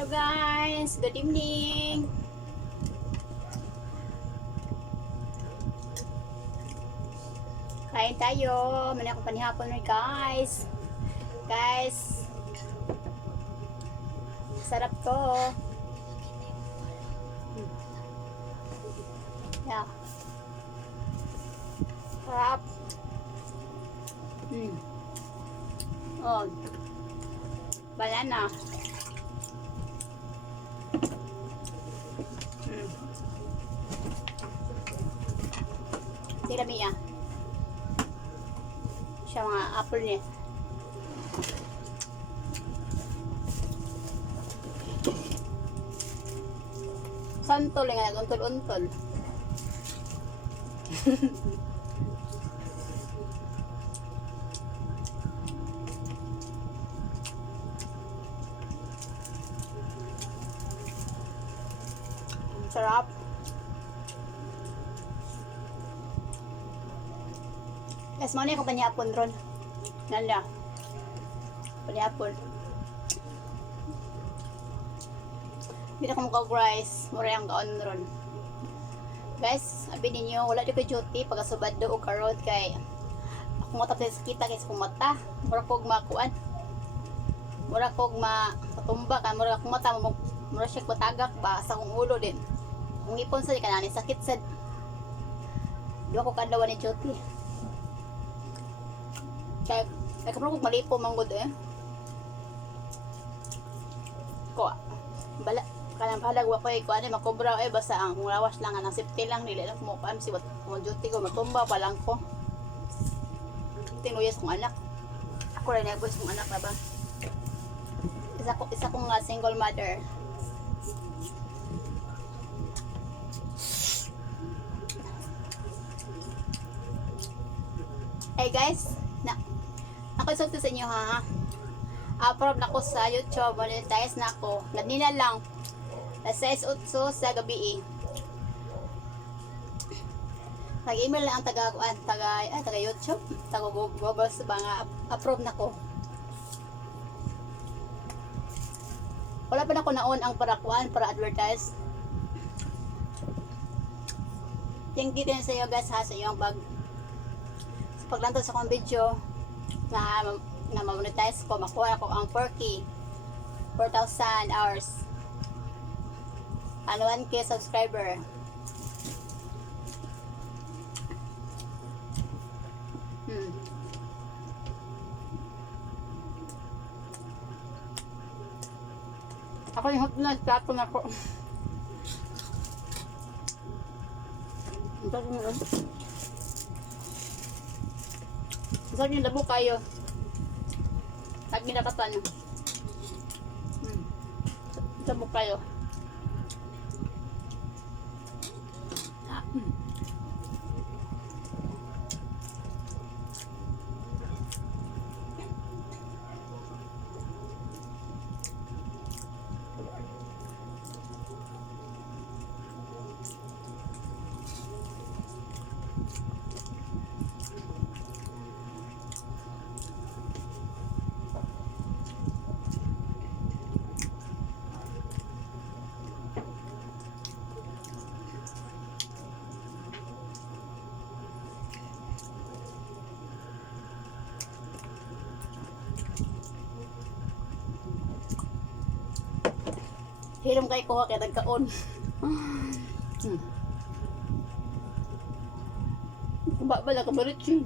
Hello guys, good evening. Kain tayo. Muna akong panihapon na guys. Guys, sarap to. Yeah. Sarap. Oh. Banana. Tira Mia. Siya mga apple niya. Santol nga untol-untol. Sarap. Yes, mo na yung panyapon ron. Nala. Panyapon. Hindi na ko mag-rice. Mura yung gaon ron. Guys, sabi ninyo, wala di ko duty pagkasubad do o karot kay ako mo tapos kita kay sa mata. Mura kog makuan. Mura kog matumba kan mura kog mata mura siya matagak ba sa kong ulo din. Kung ipon sa kanani sakit sad. Do ko kadlaw ni duty. Kaya kapag kong malipo manggod ko bala kanang pahalag wa ko ano makobra basta ang lawas lang ang safety lang dili lang mo paam si wat mo duty ko matumba pa lang ko tinuyas kong anak ako rin nagbuhis kong anak na ba isa kong single mother. Hey guys, ako sa inyo ha. Approve na ko sa YouTube, monetize na ako. Ganina lang. Alas 6:08 sa gabi. Nag-email lang ang taga YouTube, taga Google sa mga approve na ko. Wala pa na ko naon ang para advertise. Yung dito sa iyo guys ha, sa iyong paglantad sa kong video na ma-monetize ko, makuha ko ang 4K 4,000 hours and 1K subscriber. Ako yung hot na plato na ko. Sabi yung labo kayo. Tag ginakatan. Labo kayo. Hilom kay kuha kaya nagkaon. Bala ka balit siya.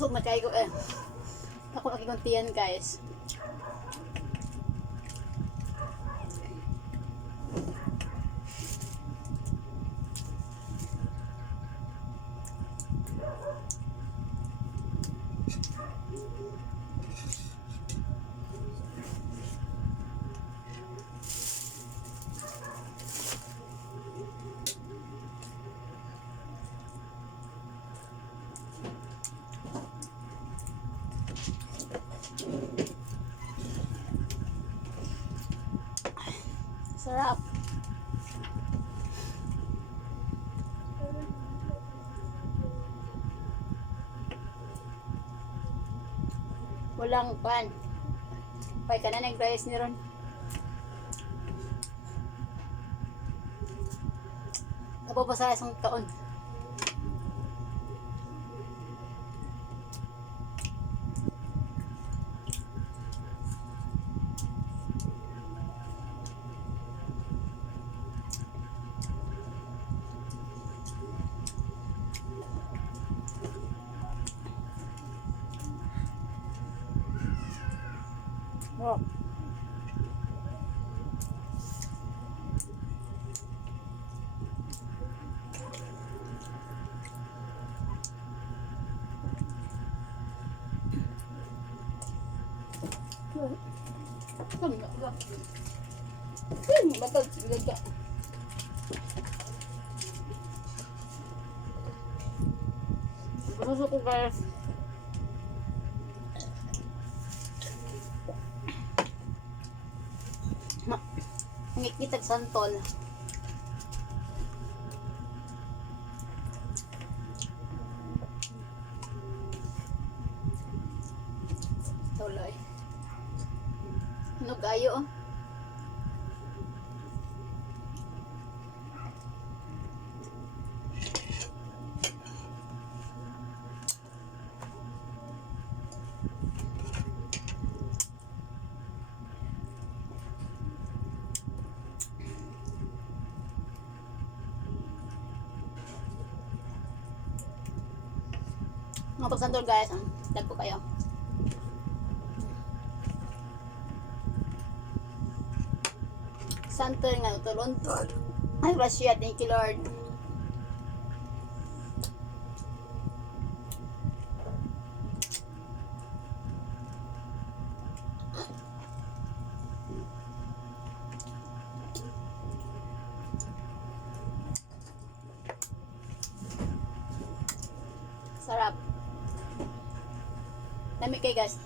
Busog na kayo eh. Ako nakikuntiyan guys. Sarap. Walang pan. Pay ka na nag-rice ni Ron. Napapasaya isang taon. Oh. Batal talaga. Gusto ko guys. Ngikitag santol. Tuloy. Ano gayo oh. Mga pagsandol guys, tag po kayo. Santol nga utol-untol. Ay, Russia, thank you Lord. Sarap. Dami kayo guys.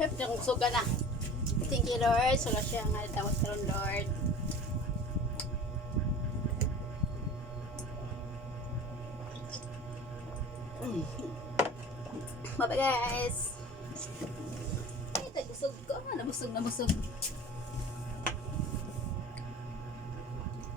Pep, kung suga na. Thank you Lord. Suga siya nga tawag sa Lord. Bye bye guys. Ay, busog ko. Nabusog.